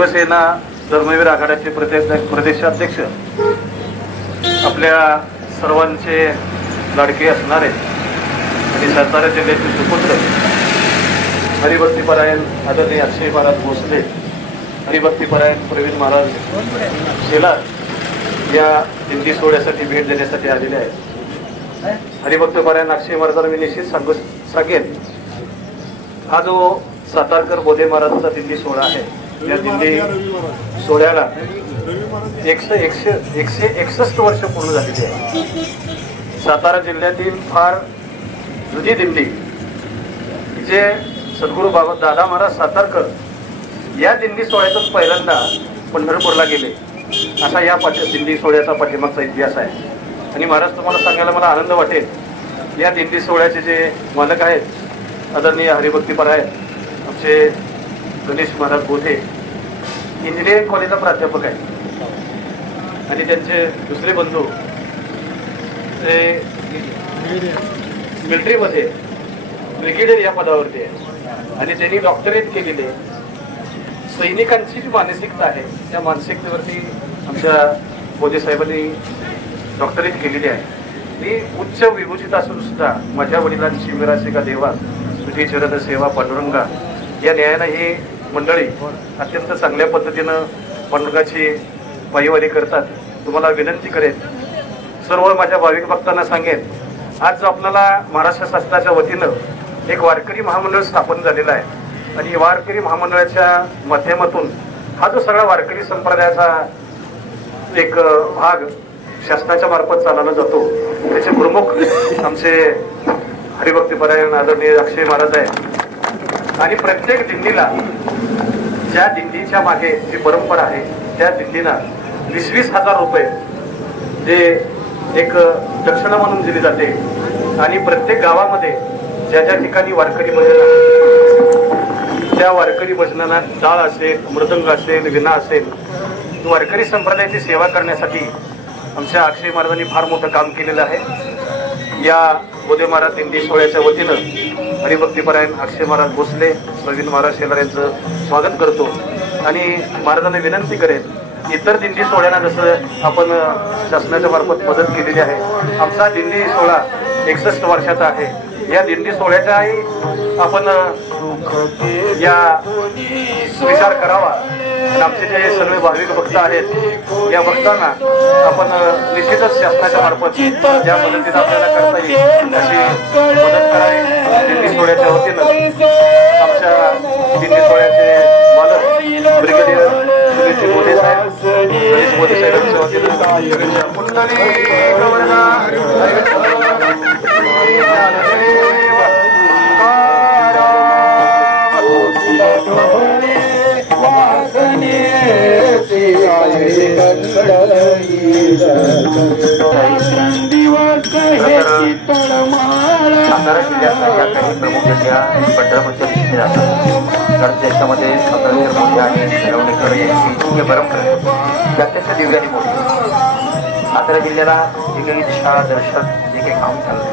शिवसेना धर्मवीर आघाडीचे प्रदेशाध्यक्ष, आपल्या सर्वांचे लाडके असणारे आणि सातारा जिल्ह्याचे सुपुत्र हरिभक्तीपरायण आदरणीय अक्षय महाराज भोसले, हरिभक्तीपरायण प्रवीण महाराज शेलार या दिंडी सोहळ्यासाठी भेट देण्यासाठी आलेले आहेत. हरिभक्तपरायण अक्षय महाराजांना मी निश्चित सांगेन, हा जो सातारकर बोधे महाराजांचा दिंडी सोहळा आहे, या दिंडी सोहळ्याला 161 वर्ष पूर्ण झालेली आहे. सातारा जिल्ह्यातील फार जुनी दिंडी, जे सद्गुरू बाबा दादा महाराज सातारकर या दिंडी सोहळ्यातून पहिल्यांदा पंढरपूरला गेले, असा या दिंडी सोहळ्याचा पाठीमागचा इतिहास आहे. आणि महाराज, तुम्हाला सांगायला मला आनंद वाटेल, या दिंडी सोहळ्याचे जे मालक आहेत आदरणीय हरिभक्तीपरायण आमचे गणेश महाराज बोधे, इंजिनिअरिंग कॉलेजला प्राध्यापक आहेत. आणि त्यांचे दुसरे बंधू ते मिलिटरीमध्ये ब्रिगेडियर या पदावरती आहे आणि त्यांनी डॉक्टरेट केलेले. सैनिकांची जी मानसिकता आहे त्या मानसिकतेवरती आमच्या मोदी साहेबांनी डॉक्टरेट केलेली आहे. मी उच्च विभूषित असून सुद्धा माझ्या वडिलांची मिरासी का देवा तुझी चरण सेवा पांडुरंगा या न्यायानं ही मंडळी अत्यंत चांगल्या पद्धतीनं पांडुरंगाची पायवारी करतात. तुम्हाला विनंती करेन, सर्व माझ्या भाविक भक्तांना सांगेन, आज आपल्याला महाराष्ट्र शासनाच्या वतीनं एक वारकरी महामंडळ स्थापन झालेलं आहे आणि वारकरी महामंडळाच्या माध्यमातून हा जो सगळा वारकरी संप्रदायाचा एक भाग शासनाच्या मार्फत चालवला जातो, त्याचे प्रमुख आमचे हरिभक्तीपरायण आदरणीय अक्षय महाराज आहे. आणि प्रत्येक दिंडीला, ज्या दिंडीच्या मागे जी परंपरा आहे त्या दिंडीला 20,000 रुपये जे एक दक्षिणा म्हणून दिली जाते. आणि प्रत्येक गावामध्ये ज्या ज्या ठिकाणी वारकरी भजन आहे त्या वारकरी भजनाला टाळ असेल, मृदंग असेल, विना असेल, वारकरी संप्रदायाची सेवा करण्यासाठी आमच्या अक्षय महाराजांनी फार मोठं काम केलेलं आहे. या बोधे महाराज दिंडी सोहळ्याच्या वतीनं हरिभक्तीपरायण अक्षय महाराज भोसले, प्रवीण महाराज शेलार यांचं स्वागत करतो. आणि महाराजांना विनंती करेन, इतर दिंडी सोहळ्यांना जसं आपण शासनाच्या मार्फत मदत केलेली आहे, आमचा दिंडी सोहळा 61 वर्षाचा आहे. या दिंडी सोहळ्याचाही आपण या विचार करावा. आणि आमचे जे सर्व भाविक भक्त आहेत या भक्तांना आपण निश्चितच शासनाच्या मार्फत ज्या पद्धतीने आपल्याला करता येईल अशी मदत करावी. दिंडी सोहळ्याच्या वतीनं आमच्या दिंडी सोहळ्याचे मालक ब्रिगेडियर सुनील मोदी साहेब, मोदी साहेबांच्या वतीनं कुंडली सातारा जिल्ह्यातल्या ज्या काही प्रमुख दिंड्या पंढरपूरच्या दिशेने जातात, त्याच्यामध्ये स्वातंत्र्य मोठ्या आणि मिरवणूक यांची हे परंपरा अत्यंत दिव्य आणि मोठी. सातारा जिल्ह्याला जे काही दिशा दर्शक जे काही काम चाललं,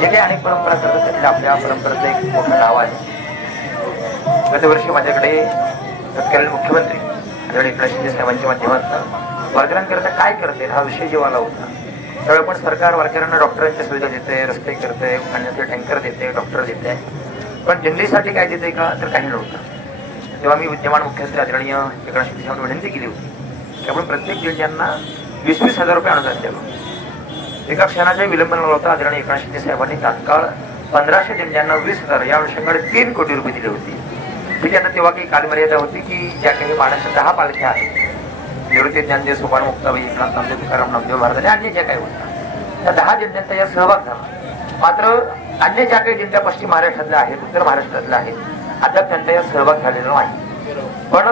जे काही अनेक परंपरा करतात, त्यातील आपल्या परंपरेचं एक मोठं नाव आहे. गतवर्षी माझ्याकडे तत्कालीन मुख्यमंत्री आदरणीय एकनाथ शिंदे साहेबांच्या माध्यमातून वारकऱ्यांकरता काय करते हा विषय जेव्हा आला होता, त्यावेळी पण सरकार वारकऱ्यांना डॉक्टरांच्या सुविधा देते, रस्ते करते, पाण्याचे टँकर देते, डॉक्टर देते, पण दिंडीसाठी काय देते का तर काही नव्हतं. तेव्हा मी विद्यमान मुख्यमंत्री आदरणीय एकनाथ शिंदे साहेबांना विनंती केली होती की आपण प्रत्येक दिंड्यांना 20,000 रुपये अनुदान द्यावं. एका क्षणाचा विलंब झाला होता. आदरणीय एकनाथ शिंदे साहेबांनी तात्काळ 1500 दिंड्यांना 20,000 या अनुषंगाने 3 कोटी रुपये दिले होते. ठीक आहे, आता तेव्हा काही कालमर्यादा होती की ज्या काही महाराष्ट्रात 10 पालख्या आहेत, निवृत्ती ज्ञानदेव सोपान मुक्ताबाई, एकनाथ नामदेव तुकाराम नामदेव महाराज आणि अन्य ज्या काही होत्या त्या 10 दिंड्यांचा या सहभाग झाला. मात्र अन्य ज्या काही दिंड्या पश्चिम महाराष्ट्रातल्या आहेत, उत्तर महाराष्ट्रातल्या आहेत, अद्याप त्यांचा या सहभाग झालेला नाही. पण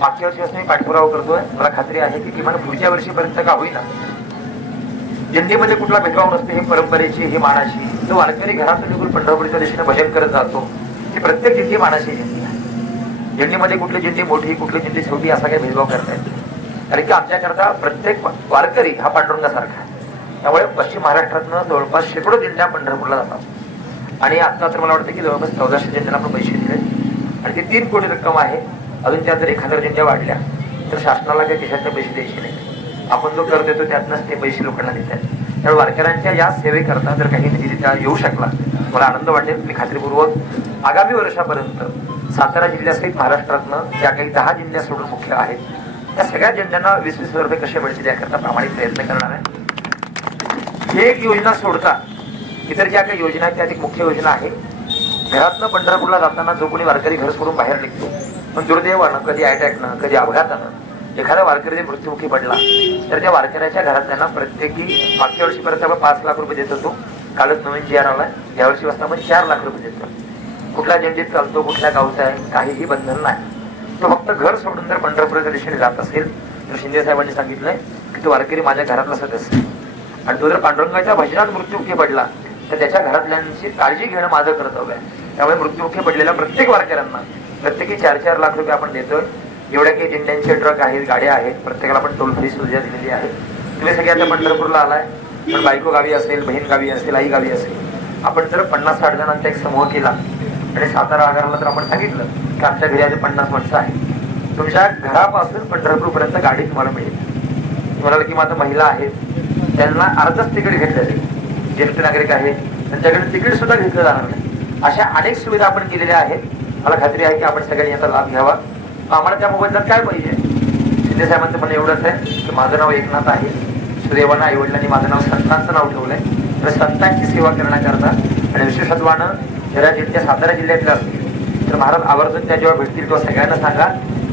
मागच्या वर्षी मी पाठपुरावा करतोय, मला खात्री आहे की किमान पुढच्या वर्षीपर्यंत का होईना दिंडीमध्ये कुठला भेदभाव नसते. ही परंपरेची, ही मानाची, जो वारकरी घरातून निघून पंढरपूरच्या दिशेने भजन करत जातो, ती प्रत्येक दिंडी मानाची दिंडी आहे. दिंडीमध्ये कुठली दिंडी मोठी, कुठली दिंडी छोटी असा काही भेदभाव करता येतो, कारण की आमच्याकरता प्रत्येक वारकरी हा पांडुरंगासारखा आहे. त्यामुळे पश्चिम महाराष्ट्रातनं जवळपास शेकडो दिंड्या पंढरपूरला जातात आणि आता तर मला वाटतं की जवळपास 1400 दिंड्यांना आपण पैसे दिले आणि ती 3 कोटी रक्कम आहे. अजून त्यात जर 1000 दिंड्या वाढल्या तर शासनाला काही देशातले पैसे द्यायचे नाही. आपण जो कर देतो त्यातनंच ते पैसे लोकांना देतात. त्यामुळे वारकऱ्यांच्या या सेवेकरता जर काही निधी देता येऊ शकला मला आनंद वाटेल. मी खात्रीपूर्वक आगामी वर्षापर्यंत सातारा जिल्ह्यासहित महाराष्ट्रातनं ज्या काही 10 जिल्ह्या सोडून मुख्य आहेत त्या सगळ्या जिल्ह्यांना 20,000 रुपये कसे मिळतील याकरता प्रामाणिक प्रयत्न करणार आहे. एक योजना सोडता इतर ज्या काही योजना आहेत त्या एक मुख्य योजना आहे. घरातनं पंढरपूरला जाताना जो कोणी वारकरी घर सोडून बाहेर निघतो पण दुर्दैवानं कधी अटॅकनं कधी अपघातानं एखादा वारकरी मृत्युमुखी पडला तर त्या वारकऱ्याच्या घरातल्यांना प्रत्येकी मागच्या वर्षीपर्यंत आपण 5 लाख रुपये देत होतो. कालच नवीन जी आर आलाय. यावर्षी वाजता आपण 4 लाख रुपये देतो. कुठल्या दिंडीत चालतो कुठल्या गावचा आहे काहीही बंधन नाही. तो फक्त घर सोडून जर पंढरपूरच्या दिशेने जात असेल तर शिंदे साहेबांनी सांगितलंय की तो वारकरी माझ्या घरातला सदस्य आणि तो जर पांडुरंगाच्या भजनात मृत्युमुखी पडला तर त्याच्या घरातल्यांची काळजी घेणं माझं कर्तव्य आहे. त्यामुळे मृत्युमुखी पडलेल्या प्रत्येक वारकऱ्यांना प्रत्येकी 4-4 लाख रुपये आपण देतोय. एवढ्या काही दिंड्यांचे ट्रक आहेत गाड्या आहेत प्रत्येकाला आपण टोल फ्री सुविधा दिलेली आहे. तुम्ही सगळे आता पंढरपूरला आलाय पण बायको गावी असेल बहीण गावी असेल आई गावी असेल आपण जर 50-60 जणांचा एक समूह केला आणि सातारा आगाराला तर आपण सांगितलं की आमच्या घरी आज 50 माणसं आहे. तुमच्या घरापासून पंढरपूरपर्यंत गाडी तुम्हाला मिळेल. तुम्हाला की माझ्या महिला आहेत त्यांना अर्धच तिकीट घेतलं जाईल. ज्येष्ठ नागरिक आहेत त्यांच्याकडे तिकीट सुद्धा घेतलं जाणार नाही. अशा अनेक सुविधा आपण केलेल्या आहेत. मला खात्री आहे की आपण सगळ्यांनी याचा लाभ घ्यावा. आम्हाला त्या मोबदल्यात काय पाहिजे. शिंदे साहेबांचं म्हणणं एवढंच आहे की माझं नाव एकनाथ आहे. सुदैवानं आईवडिलांनी माझं नाव संतांचं नाव ठेवलंय. तर संतांची सेवा करण्याकरता आणि विशेषत्वानं जरा जिल्ह्या सातारा जिल्ह्यातल्या असतील तर महाराज आवर्जून त्या जेव्हा भेटतील तेव्हा सगळ्यांना सांगा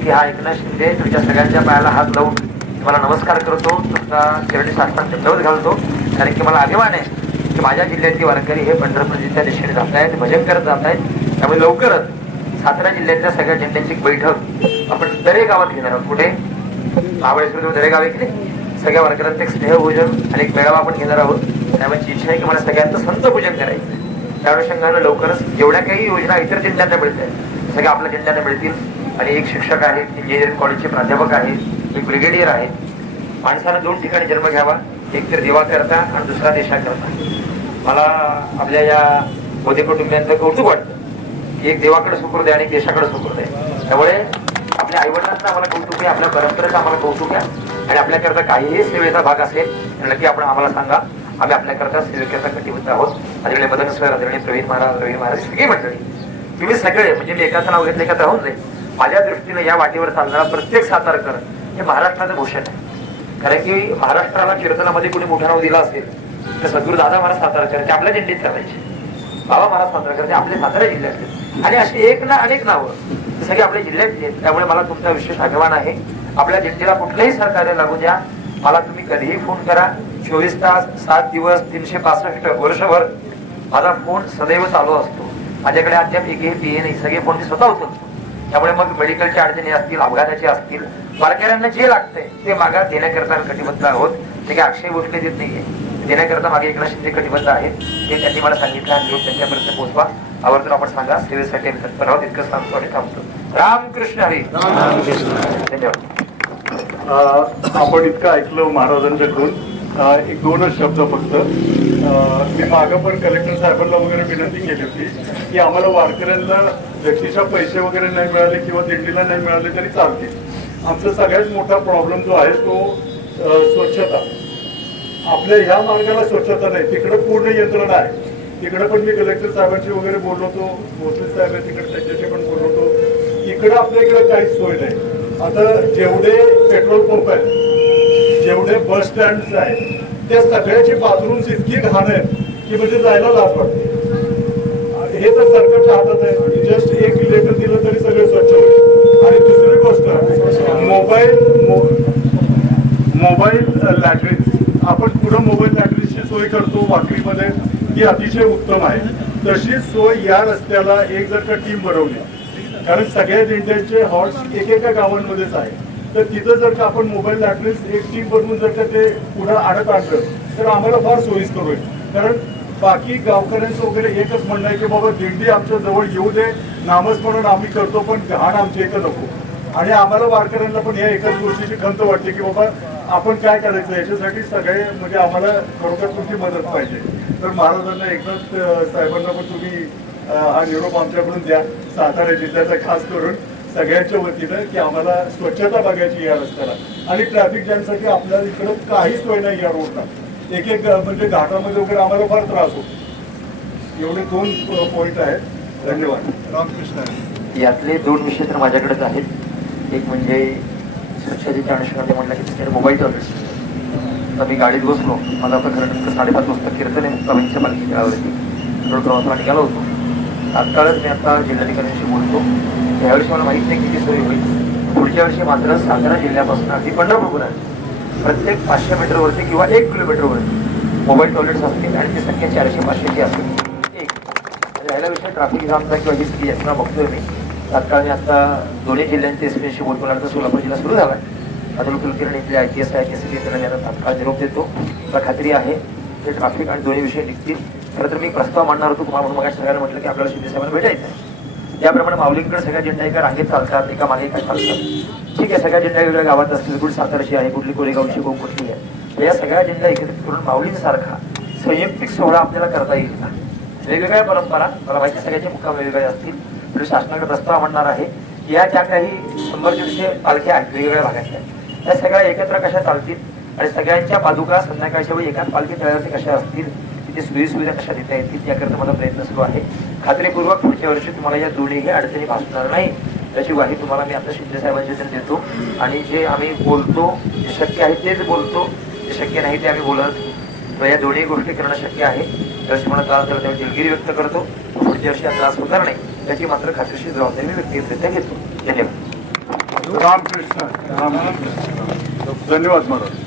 की हा एकनाथ शिंदे तुमच्या सगळ्यांच्या पायाला हात लावून तुम्हाला नमस्कार करतो. तुमचा चरणी शासनाचा दंडवत घालतो. कारण की मला अभिमान आहे की माझ्या जिल्ह्यातली वारकरी हे पंढरपूरच्या दिशेने जात आहेत भजन करत जात आहेत. त्यामुळे लवकरच सातारा जिल्ह्यातल्या सगळ्या जिल्ह्यांची एक बैठक आपण दरेक गावात घेणार आहोत. कुठे महाबळेश्वर दरेक गाव ऐकले सगळ्या वारकऱ्यांचं एक स्नेहभोजन आणि एक मेळावा आपण घेणार आहोत. त्यामुळे इच्छा आहे की मला सगळ्यांचं संत पूजन करायचं. त्या अनुषंगानं लवकरच जेवढ्या काही योजना इतर जिल्ह्यांना मिळत आहेत सगळ्या आपल्या जिल्ह्यांना मिळतील. आणि एक शिक्षक आहेत इंजिनिअरिंग कॉलेजचे प्राध्यापक आहेत एक ब्रिगेडियर आहेत. माणसानं 2 ठिकाणी जन्म घ्यावा. एक तर देवा करता आणि दुसरा देशाकरता. मला आपल्या या मोदी कुटुंबियांचं कौतुक वाटतं की एक देवाकडे सुकृत आहे आणि देशाकडे सुकृत आहे. त्यामुळे आपल्या आईवडिलांना आम्हाला कौतुक आहे आपल्या परंपरेचं आम्हाला कौतुक आहे. आणि आपल्याकरता काहीही सेवेचा भाग असेल तर नक्की आपण आम्हाला सांगा. आम्ही आपल्याकरता सेवेकरता कटिबद्ध आहोत. आदरणीय मदन सर आदरणीय प्रवीण महाराज रवी महाराज सगळी मंडळी तुम्ही सगळे म्हणजे मी एकाचं नाव घेतलं एकाचं राहून जाईल. माझ्या दृष्टीने या वाटेवर चालणारा प्रत्येक सातारकर हे महाराष्ट्राचं भूषण आहे. कारण की महाराष्ट्राला कीर्तनामध्ये कोणी मोठं नाव दिलं असेल तर सद्गुरू दादा महाराज सातारकर ते आपल्या दिंडीत करायचे. बाबा महाराज सातारकर ते आपल्या सातारा जिल्ह्यातले आणि अशी एक ना अनेक नावं सगळे आपल्या जिल्ह्यातली आहेत. त्यामुळे मला तुमचा विशेष अभिमान आहे. आपल्या दिंडीला कुठलंही सहकार्य लागू द्या. मला तुम्ही कधीही फोन करा. 24 तास 7 दिवस 365 वर्षभर माझा फोन सदैव चालू असतो. माझ्याकडे अद्याप एकही पीए नाही. सगळे फोन मी स्वतः उचलतो. त्यामुळे मग मेडिकलच्या अडचणी असतील अपघाताचे असतील वारकऱ्यांना जे लागतंय ते मागात देण्याकरता कटिबद्ध आहोत. ते काही अक्षय गोष्टी देत नाहीये देण्याकरता मागे एकनाथ शिंदे कटिबद्ध आहेत. ते त्यांनी मला सांगितलं आणि त्यांच्यापर्यंत पोहोचवा. आवर्जून आपण सांगा सेवेसाठी तत्पर आहोत. इतकं सांगतो आणि थांबतो. रामकृष्ण हरी. धन्यवाद. आपण इतकं ऐकलं महाराजांच्याकडून. एक 2च शब्द फक्त. मी मागं पण कलेक्टर साहेबांना वगैरे विनंती केली होती की आम्हाला वारकऱ्यांना व्यक्तीच्या पैसे वगैरे नाही मिळाले किंवा दिंडीला नाही मिळाले तरी चालते. आमचा सगळ्यात मोठा प्रॉब्लेम जो आहे तो स्वच्छता. आपल्या ह्या मार्गाला स्वच्छता नाही. तिकडे पूर्ण यंत्रणा आहे. तिकडे पण मी कलेक्टर साहेबांशी वगैरे बोललो होतो. भोसले साहेब आहे तिकडे त्यांच्याशी पण बोललो होतो. इकडे आपल्या इकडे काहीच सोय नाही. आता जेवढे पेट्रोल पंप आहेत जेवढे बस स्टँड आहेत त्या सगळ्याची बाथरूम्स इतकी घाण आहेत की म्हणजे जायला लाज वाटते. हे तर सरकारच्या हातात आहे. जस्ट 1 लिटर दिलं तरी सगळे स्वच्छ होईल. आणि दुसरी गोष्ट मोबाईल लॅटरीज आपण पुढे मोबाईल लॅटरीजची सोय करतो वाकरीमध्ये ती अतिशय उत्तम आहे. तशी सोय या रस्त्याला एक जर का टीम बनवली कारण सगळ्या दिंड्यांचे हॉल्ट एकेका गावांमध्येच आहे तर तिथं जर का आपण मोबाईल लॅटरीज एक टीम बनवून जर का ते पुढे आणत आणलं तर आम्हाला फार सोयीस्कर होईल. कारण बाकी गावकऱ्यांचं वगैरे एकच म्हणणं आहे की बाबा दिंडी आमच्या जवळ येऊ दे नामस्मरण आम्ही करतो पण घाण आमच्या इथं नको. आणि आम्हाला वारकऱ्यांना पण या एकाच गोष्टीची खंत वाटते की बाबा आपण काय करायचं याच्यासाठी सगळे म्हणजे आम्हाला खरोखर तुमची मदत पाहिजे. तर महाराजांना एकनाथ साहेबांना पण तुम्ही हा निरोप आमच्याकडून द्या. सातारा जिल्ह्याचा खास करून सगळ्यांच्या वतीनं की आम्हाला स्वच्छता बघायची या रस्त्याला आणि ट्रॅफिक जॅमसाठी आपल्या इकडं काहीच सोय नाही या रोडला. एक म्हणजे घाटामध्ये वगैरे आम्हाला फार त्रास होतो. एवढे 2 पॉईंट आहेत. धन्यवाद. रामकृष्ण. यातले 2 विषय तर माझ्याकडेच आहेत. एक म्हणजे स्वच्छतेच्या अनुषंगाने म्हटलं की त्याच्याकडे मोबाईल टॉयलेट्स. तर मी गाडीत बसलो, मला आता खरं नंतर 5:30 वाजता कीर्तन आहे मुक्ताबाईंच्या पालखी तळावरती रोड प्रवासाला निघालो होतो. तात्काळच मी आता जिल्हाधिकाऱ्यांशी बोलतो. यावर्षी मला माहीत नाही किती सोय होईल. पुढच्या वर्षी मात्र सातारा जिल्ह्यापासून अगदी पंढरपूरपर्यंत प्रत्येक 500 मीटरवरती किंवा 1 किलोमीटरवरती मोबाईल टॉयलेट्स असतील आणि ती संख्या 400-500ची असेल. एक राहिला विषय ट्रॅफिक जामचा किंवा ही स्थिती यातना बघतोय मी. तात्काळ मी आता दोन्ही जिल्ह्यांचे एसपीशी बोलतो. नंतर सोलापूर जिल्हा सुरू झाला. अतुल कुलकर्णी इथले IPS IPSC त्यांना आता तात्काळ निरोप देतो. मला खात्री आहे ते ट्रॅफिक आणि दोन्ही विषय निघतील. खरं तर मी प्रस्ताव मांडणार होतो तुम्हाला, म्हणून मग सगळ्यांना म्हटलं की आपल्याला शिंदे साहेबांना भेटायचं आहे. त्याप्रमाणे माऊलींकडे सगळ्या झेंडा एका रांगेत चालतात, एका मागे काय चालतात. ठीक आहे, सगळ्या झेंडा वेगळ्या गावात असतील. कुठली साताराची आहे, कुठली कोरेगावची, कुठली आहे. या सगळ्या झेंडा एकत्रित करून माऊलींसारखा संयुक्तिक सोहळा आपल्याला करता येईल का. वेगवेगळ्या परंपरा मला माहिती सगळ्याचे मुक्काम वेगवेगळे असतील. म्हणजे शासनाकडे प्रस्ताव मांडणार आहे. या ज्या काही 100-150 पालख्या आहेत वेगवेगळ्या भागातल्या, त्या सगळ्या एकत्र कशा चालतील आणि सगळ्यांच्या पादुका संध्याकाळच्या वेळी एकाच पालखी तळावरती कशा असतील, तिथे सोयीसुविधा कशा देता येतील याकरता माझा प्रयत्न सुरू आहे. खात्रीपूर्वक पुढच्या वर्षी तुम्हाला या दोन्हीही अडचणी भासणार नाही याची ग्वाही तुम्हाला मी आता शिंदे साहेबांच्या देतो. आणि जे आम्ही बोलतो जे शक्य आहे तेच बोलतो, जे शक्य नाही ते आम्ही बोलत. या दोन्ही गोष्टी करणं शक्य आहे. त्यावर्षी मला त्रास झाला त्यावेळी दिलगिरी व्यक्त करतो. पुढच्या वर्षी हा त्रास होणार नाही त्याची मात्र खात्रीशीर जबाबदारी मी व्यक्तिगतरित्या घेतो. धन्यवाद. रामकृष्ण. धन्यवाद महाराज.